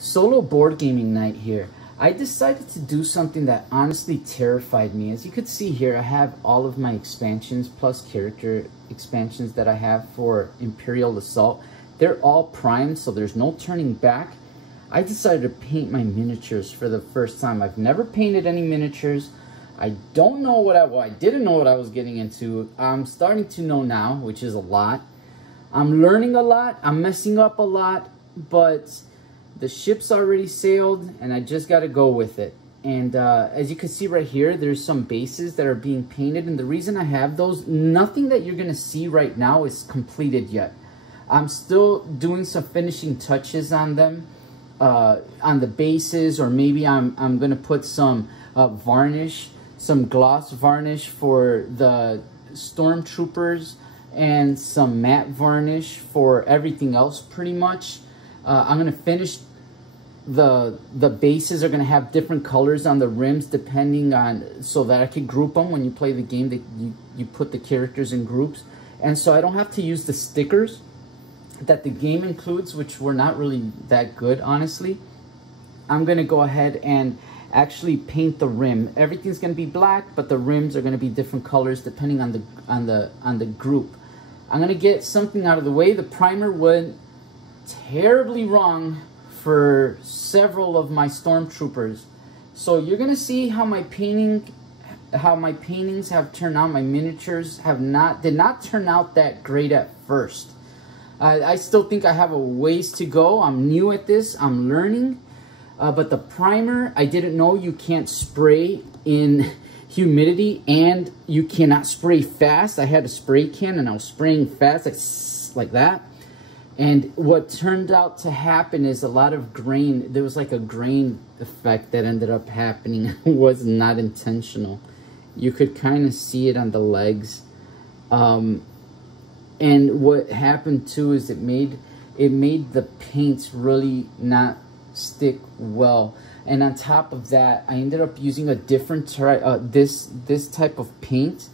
Solo board gaming night here. I decided to do something that honestly terrified me. As you could see here, I have all of my expansions plus character expansions that I have for Imperial Assault. They're all primed, so there's no turning back. I decided to paint my miniatures for the first time. I've never painted any miniatures. I don't know what I didn't know what I was getting into. I'm starting to know now, which is a lot. I'm learning a lot. I'm messing up a lot, but the ship's already sailed and I just got to go with it. And as you can see right here, there's some bases that are being painted. And the reason I have those, nothing that you're going to see right now is completed yet. I'm still doing some finishing touches on them, on the bases, or maybe I'm going to put some varnish, some gloss varnish for the stormtroopers and some matte varnish for everything else pretty much. I'm going to finish the bases are going to have different colors on the rims depending on, so that I could group them. When you play the game, that you put the characters in groups, and so I don't have to use the stickers that the game includes, which were not really that good, honestly. I'm going to go ahead and actually paint the rim. Everything's going to be black, but the rims are going to be different colors depending on the group. I'm going to get something out of the way. The primer went terribly wrong for several of my stormtroopers, so you're gonna see how my paintings have turned out. My miniatures did not turn out that great at first. I still think I have a ways to go. I'm new at this. I'm learning, but the primer, I didn't know you can't spray in humidity and you cannot spray fast. I had a spray can and I was spraying fast, like that. And what turned out to happen is a lot of grain. There was like a grain effect that ended up happening. It was not intentional. You could kind of see it on the legs. And what happened too is it made the paints really not stick well. And on top of that, I ended up using a different this type of paint.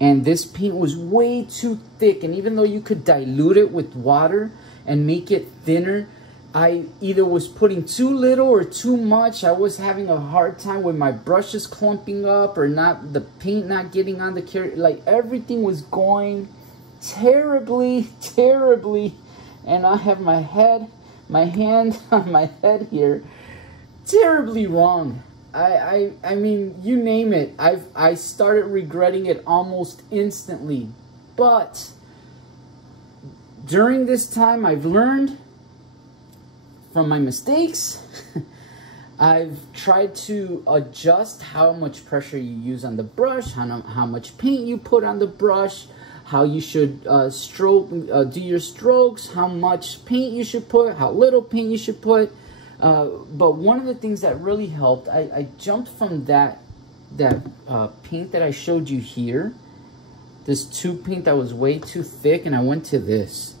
And this paint was way too thick. And even though you could dilute it with water and make it thinner, I either was putting too little or too much. I was having a hard time with my brushes clumping up, or the paint not getting on the character. Like, everything was going terribly. And I have my hand on my head here, terribly wrong. I mean, you name it. I started regretting it almost instantly. But during this time, I've learned from my mistakes. I've tried to adjust how much pressure you use on the brush, how much paint you put on the brush, how you should do your strokes, how much paint you should put, how little paint you should put. But one of the things that really helped, I jumped from that paint that I showed you here, this tube paint that was way too thick, and I went to this.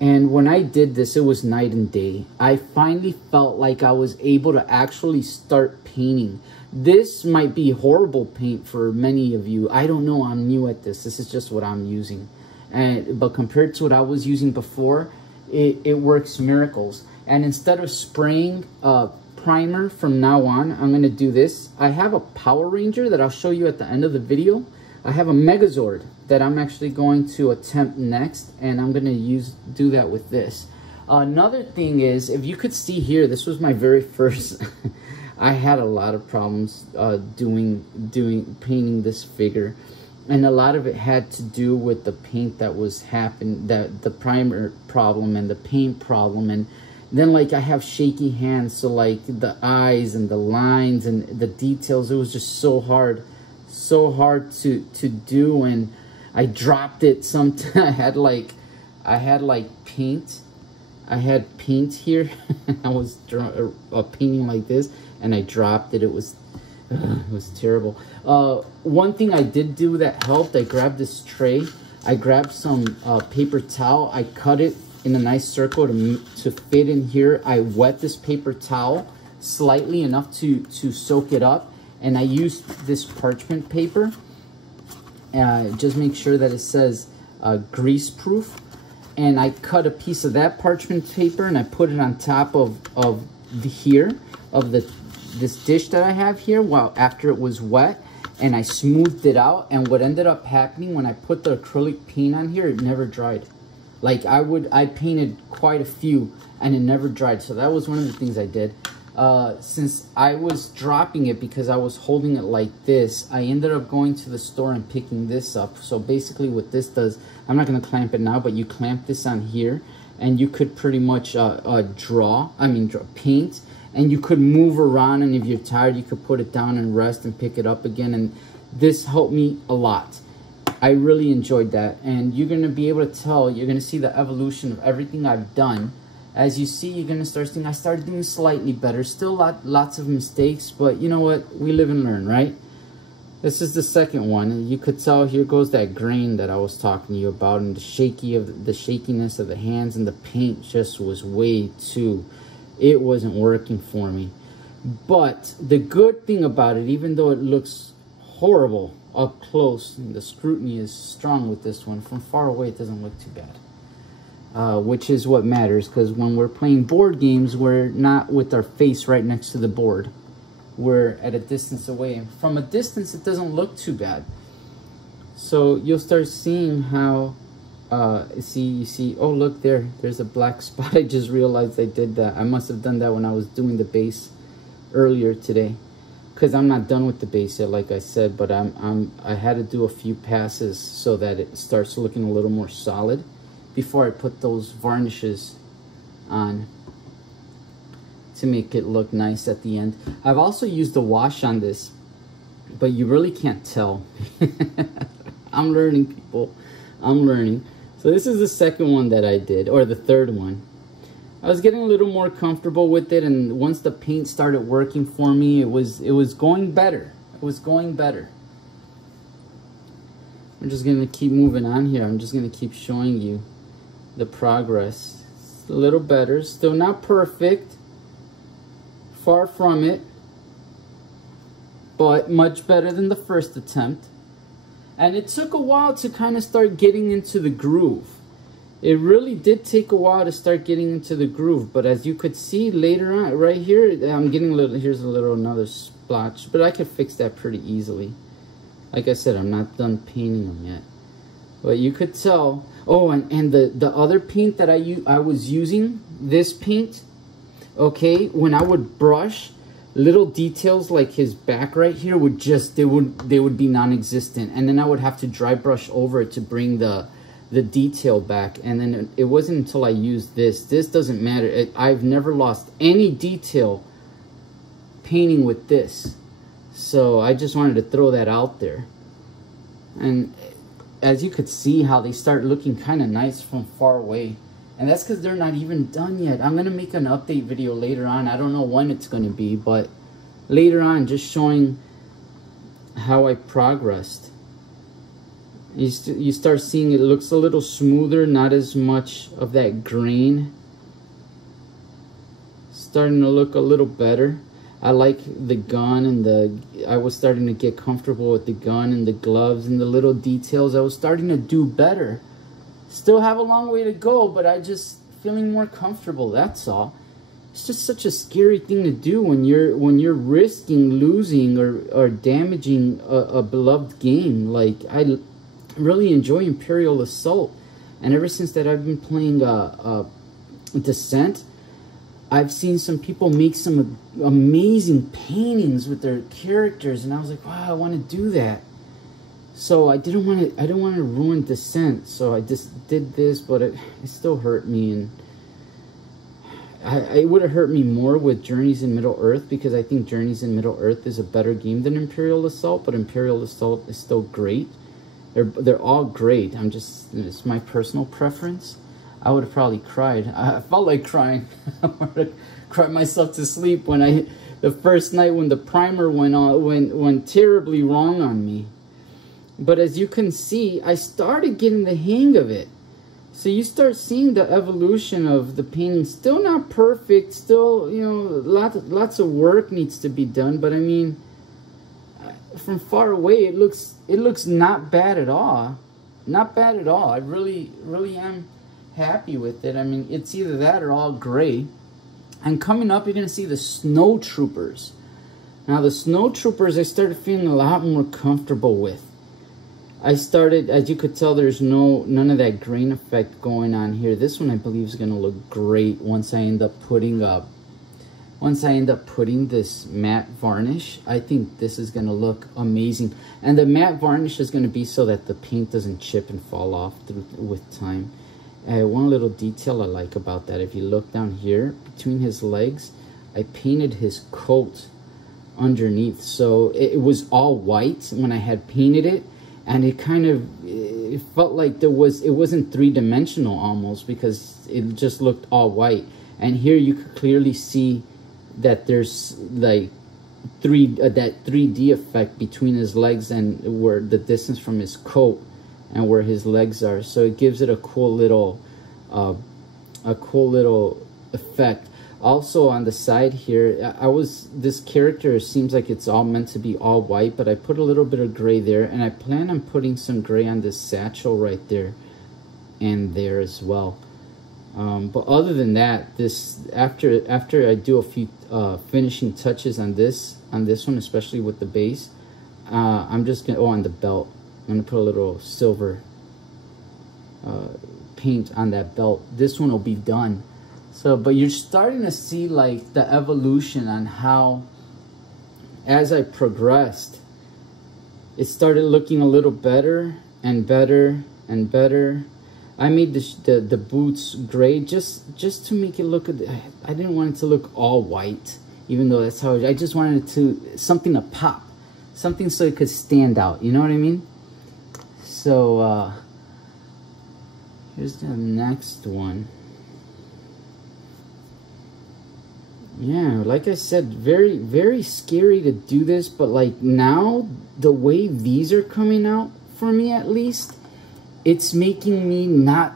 And when I did this, it was night and day. I finally felt like I was able to actually start painting. This might be horrible paint for many of you. I don't know. I'm new at this. This is just what I'm using. But compared to what I was using before, it works miracles. And instead of spraying primer from now on, I'm going to do this. I have a Power Ranger that I'll show you at the end of the video. I have a Megazord that I'm actually going to attempt next, and I'm going to do that with this. Another thing is, if you could see here, this was my very first. I had a lot of problems painting this figure, and a lot of it had to do with the paint that was the primer problem and the paint problem. And then, like, I have shaky hands, so like the eyes and the lines and the details, it was just so hard to do. And I dropped it sometimes. I had paint here. I was painting like this, and I dropped it. It was terrible. One thing I did do that helped, I grabbed this tray. I grabbed some paper towel. I cut it in a nice circle to fit in here. I wet this paper towel slightly enough to soak it up, and I used this parchment paper. Just make sure that it says grease proof, and I cut a piece of that parchment paper and I put it on top of here of this dish that I have here, while after it was wet, and I smoothed it out. And what ended up happening when I put the acrylic paint on here, it never dried. Like I painted quite a few and it never dried. So that was one of the things I did. Since I was dropping it because I was holding it like this, I ended up going to the store and picking this up. So basically what this does, I'm not going to clamp it now, but you clamp this on here and you could pretty much draw paint, and you could move around, and if you're tired you could put it down and rest and pick it up again. And this helped me a lot. I really enjoyed that, and you're going to be able to tell, you're going to see the evolution of everything I've done. As you see, you're going to start seeing I started doing slightly better. Still lots of mistakes, but you know what? We live and learn, right? This is the second one, and you could tell here goes that grain that I was talking to you about, and the shakiness of the hands, and the paint just was way too, it wasn't working for me. But the good thing about it, even though it looks horrible up close, and the scrutiny is strong with this one, from far away it doesn't look too bad. Which is what matters, because when we're playing board games, we're not with our face right next to the board. We're at a distance away, and from a distance it doesn't look too bad. So you'll start seeing how you see, oh look, there's a black spot. I just realized I did that. I must have done that when I was doing the base earlier today, because I'm not done with the base yet, like I said, but I had to do a few passes so that it starts looking a little more solid before I put those varnishes on to make it look nice at the end. I've also used the wash on this, but you really can't tell. I'm learning, people. I'm learning. So this is the second one that I did, or the third one. I was getting a little more comfortable with it, and once the paint started working for me, it was going better. It was going better. I'm just going to keep moving on here. I'm just going to keep showing you the progress. It's a little better. Still not perfect. Far from it. But much better than the first attempt. And it took a while to kind of start getting into the groove. It really did take a while to start getting into the groove. But as you could see later on, right here, I'm getting a little, here's another splotch. But I could fix that pretty easily. Like I said, I'm not done painting them yet. But you could tell. Oh, and the other paint that I was using, this paint, okay, when I would brush, little details like his back right here would just, they would be non-existent. And then I would have to dry brush over it to bring the detail back. And then it wasn't until I used this. This doesn't matter. I've never lost any detail painting with this. So I just wanted to throw that out there. And as you could see how they start looking kind of nice from far away. And that's because they're not even done yet. I'm going to make an update video later on. I don't know when it's going to be, but later on, just showing how I progressed. You start seeing it looks a little smoother, not as much of that grain. Starting to look a little better. I like the gun, and I was starting to get comfortable with the gun and the gloves and the little details. I was starting to do better. Still have a long way to go, but I just feeling more comfortable, that's all. It's just such a scary thing to do when you're risking losing or damaging a beloved game. Like, I really enjoy Imperial Assault, and ever since that I've been playing Descent, I've seen some people make some amazing paintings with their characters, and I was like, wow, I want to do that. So I didn't want to ruin Descent, so I just did this, but it still hurt me, and it would have hurt me more with Journeys in Middle-earth, because I think Journeys in Middle-earth is a better game than Imperial Assault, but Imperial Assault is still great. They're all great. It's my personal preference. I would have probably cried. I felt like crying. I would have cried myself to sleep when the first night when the primer went terribly wrong on me. But as you can see, I started getting the hang of it. So you start seeing the evolution of the painting. Still not perfect. Still, you know, lots of work needs to be done. But I mean, from far away, it looks not bad at all. Not bad at all. I really am happy with it. I mean, it's either that or all gray. And coming up, you're going to see the snow troopers. Now, the snow troopers, I started feeling a lot more comfortable with. I started, as you could tell, there's none of that grain effect going on here. This one, I believe, is going to look great once I end up putting this matte varnish. I think this is going to look amazing. And the matte varnish is going to be so that the paint doesn't chip and fall off with time. One little detail I like about that, if you look down here between his legs, I painted his coat underneath. So it was all white when I had painted it. And it kind of, it felt like it wasn't three-dimensional almost, because it just looked all white. And here you could clearly see that there's like that 3D effect between his legs and where the distance from his coat and where his legs are. So it gives it a cool little effect. Also on the side here, this character seems like it's all meant to be all white, but I put a little bit of gray there, and I plan on putting some gray on this satchel right there and there as well. But other than that, this after I do a few finishing touches on this one, especially with the base, I'm just gonna on the belt, I'm gonna put a little silver paint on that belt. This one will be done. So, but you're starting to see like the evolution on how, as I progressed, it started looking a little better and better and better. I made the boots gray just to make it look, I didn't want it to look all white, even though that's how I just wanted it to, something to pop, something so it could stand out, you know what I mean? So, here's the next one. Yeah, like I said, very, very scary to do this, but like now, the way these are coming out, for me at least, it's making me not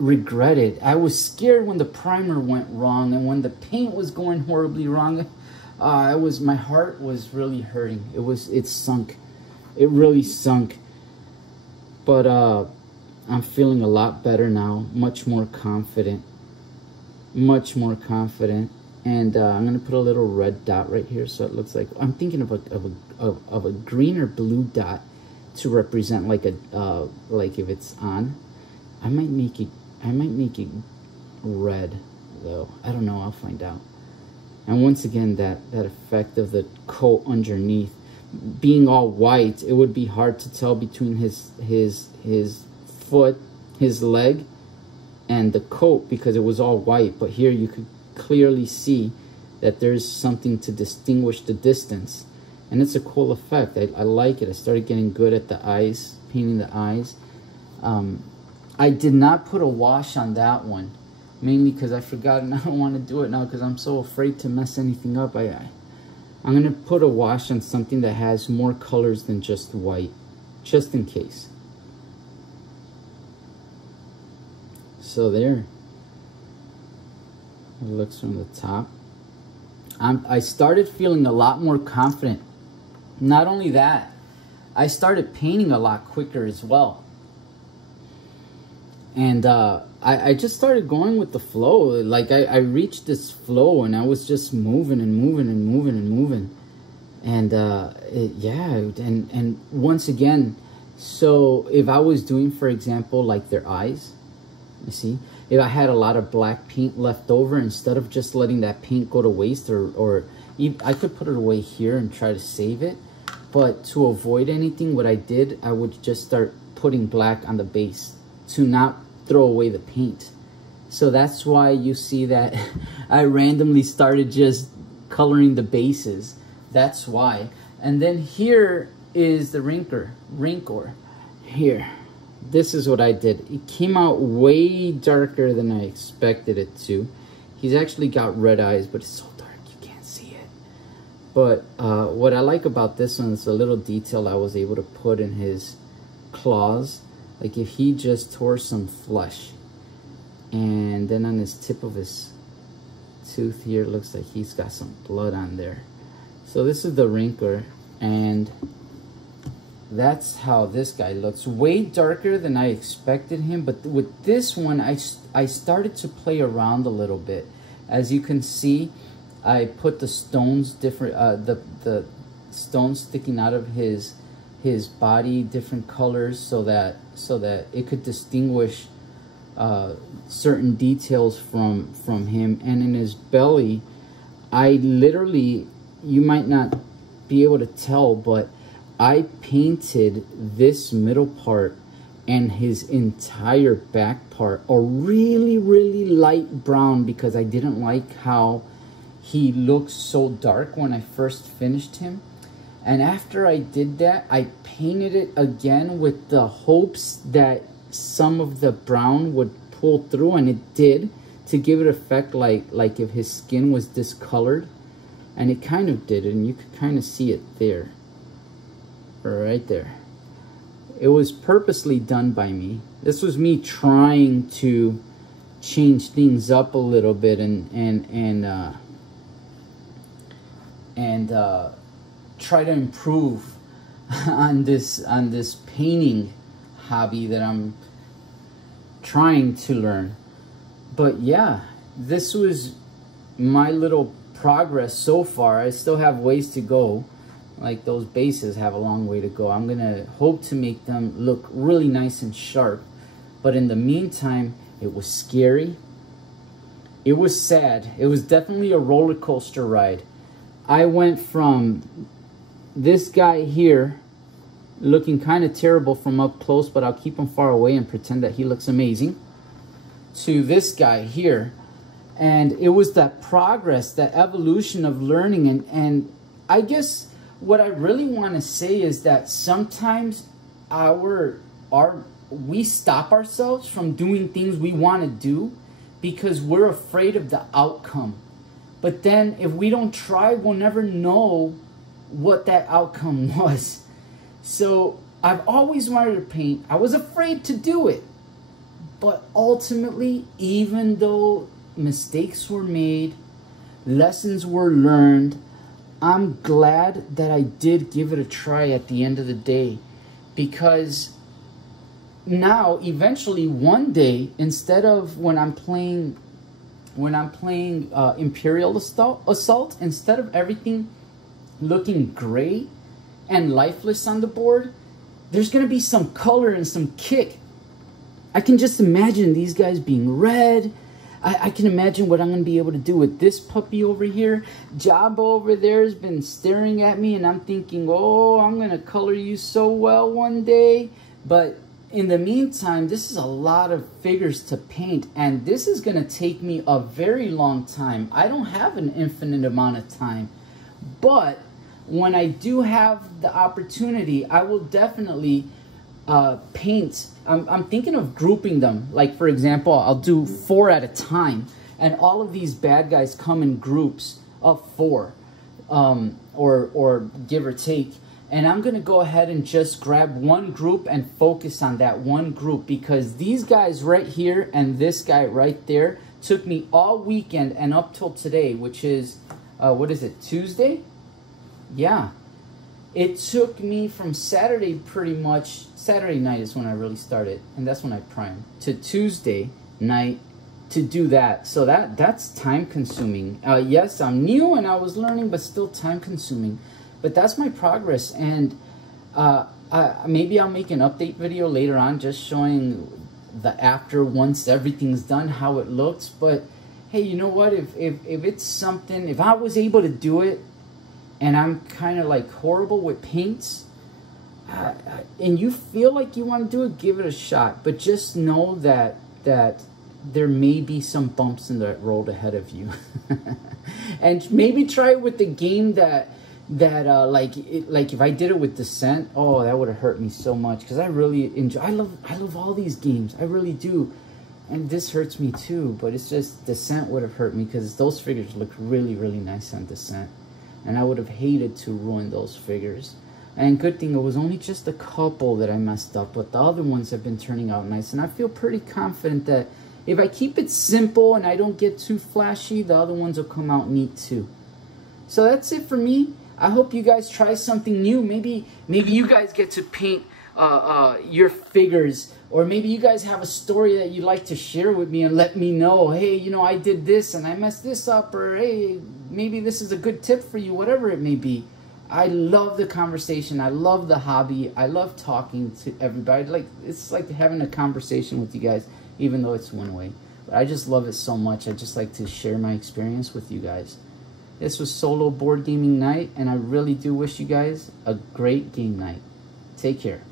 regret it. I was scared when the primer went wrong, and when the paint was going horribly wrong, my heart was really hurting. It sunk. It really sunk. But I'm feeling a lot better now, much more confident. Much more confident. And I'm gonna put a little red dot right here, so it looks like I'm thinking of a green or blue dot to represent like like if it's on. I might make it red though. I don't know. I'll find out. And once again, that effect of the coat underneath being all white, it would be hard to tell between his foot, his leg, and the coat because it was all white. But here you could clearly see that there's something to distinguish the distance, and it's a cool effect. I like it. I started getting good at the eyes, painting the eyes. I did not put a wash on that one, mainly because I forgot and I don't want to do it now because I'm so afraid to mess anything up. I'm gonna put a wash on something that has more colors than just white, just in case. So there it looks from the top. I started feeling a lot more confident. Not only that, I started painting a lot quicker as well. And I just started going with the flow. Like I reached this flow and I was just moving and moving and moving and moving. And yeah, and once again, so if I was doing, for example, like their eyes, you see, if I had a lot of black paint left over, instead of just letting that paint go to waste, or I could put it away here and try to save it. But to avoid anything, what I did, I would just start putting black on the base to not throw away the paint. So that's why you see that I randomly started just coloring the bases. That's why. And then here is the Rinker. Here. This is what I did. It came out way darker than I expected it to. He's actually got red eyes, but it's so dark you can't see it. But what I like about this one is a little detail I was able to put in his claws. Like if he just tore some flesh, and then on his tip of his tooth here, it looks like he's got some blood on there. So this is the Rinker, and that's how this guy looks. Way darker than I expected him, but with this one, I started to play around a little bit As you can see, I put the stones different, the stones sticking out of his body, different colors, so that it could distinguish certain details from him. And in his belly, I literally, you might not be able to tell, but I painted this middle part and his entire back part a really, really light brown, because I didn't like how he looked so dark when I first finished him. And after I did that, I painted it again with the hopes that some of the brown would pull through, and it did, to give it effect like if his skin was discolored. And it kind of did, and you could kind of see it there, right there. It was purposely done by me. This was me trying to change things up a little bit and try to improve on this painting hobby that I'm trying to learn. But yeah, this was my little progress so far. I still have ways to go. Like those bases have a long way to go. I'm gonna hope to make them look really nice and sharp. But in the meantime, it was scary. It was sad. It was definitely a roller coaster ride. I went from this guy here looking kind of terrible from up close, but I'll keep him far away and pretend that he looks amazing, to this guy here. And it was that progress, that evolution of learning. And I guess what I really want to say is that sometimes we stop ourselves from doing things we want to do because we're afraid of the outcome. But then if we don't try, we'll never know what that outcome was. So I've always wanted to paint. I was afraid to do it. But ultimately, even though mistakes were made, lessons were learned, I'm glad that I did give it a try at the end of the day. Because now, eventually, one day, instead of when I'm playing Imperial Assault, instead of everything looking gray and lifeless on the board, there's going to be some color and some kick. I can just imagine these guys being red. I can imagine what I'm going to be able to do with this puppy over here. Jabba over there has been staring at me, and I'm thinking, oh, I'm going to color you so well one day. But in the meantime, this is a lot of figures to paint, and this is going to take me a very long time. I don't have an infinite amount of time. But when I do have the opportunity, I will definitely paint. I'm thinking of grouping them. Like, for example, I'll do 4 at a time, and all of these bad guys come in groups of 4, or give or take. And I'm going to go ahead and just grab one group and focus on that one group, because these guys right here and this guy right there took me all weekend and up till today, which is, what is it, Tuesday? Yeah. It took me from Saturday pretty much. Saturday night is when I really started, and that's when I primed, to Tuesday night to do that. So that's time consuming. Yes, I'm new and I was learning, but still time consuming. But that's my progress, and maybe I'll make an update video later on just showing the after once everything's done, how it looks. But hey, you know what? If it's something, if I was able to do it, and I'm kind of like horrible with paints, and you feel like you want to do it, give it a shot. But just know that there may be some bumps in the road ahead of you. And maybe try it with the game that like if I did it with Descent, oh, that would have hurt me so much, because I really enjoy, I love all these games, I really do. And this hurts me too, but it's just Descent would have hurt me, because those figures look really, really nice on Descent. And I would have hated to ruin those figures. And good thing it was only just a couple that I messed up, but the other ones have been turning out nice. And I feel pretty confident that if I keep it simple and I don't get too flashy, the other ones will come out neat too. So that's it for me. I hope you guys try something new. Maybe you guys get to paint your figures, or maybe you guys have a story that you'd like to share with me and let me know, hey, you know, I did this and I messed this up, or hey, maybe this is a good tip for you, whatever it may be. I love the conversation. I love the hobby. I love talking to everybody. Like, it's like having a conversation with you guys, even though it's one way. But I just love it so much. I just like to share my experience with you guys. This was Solo Board Gaming Night, and I really do wish you guys a great game night. Take care.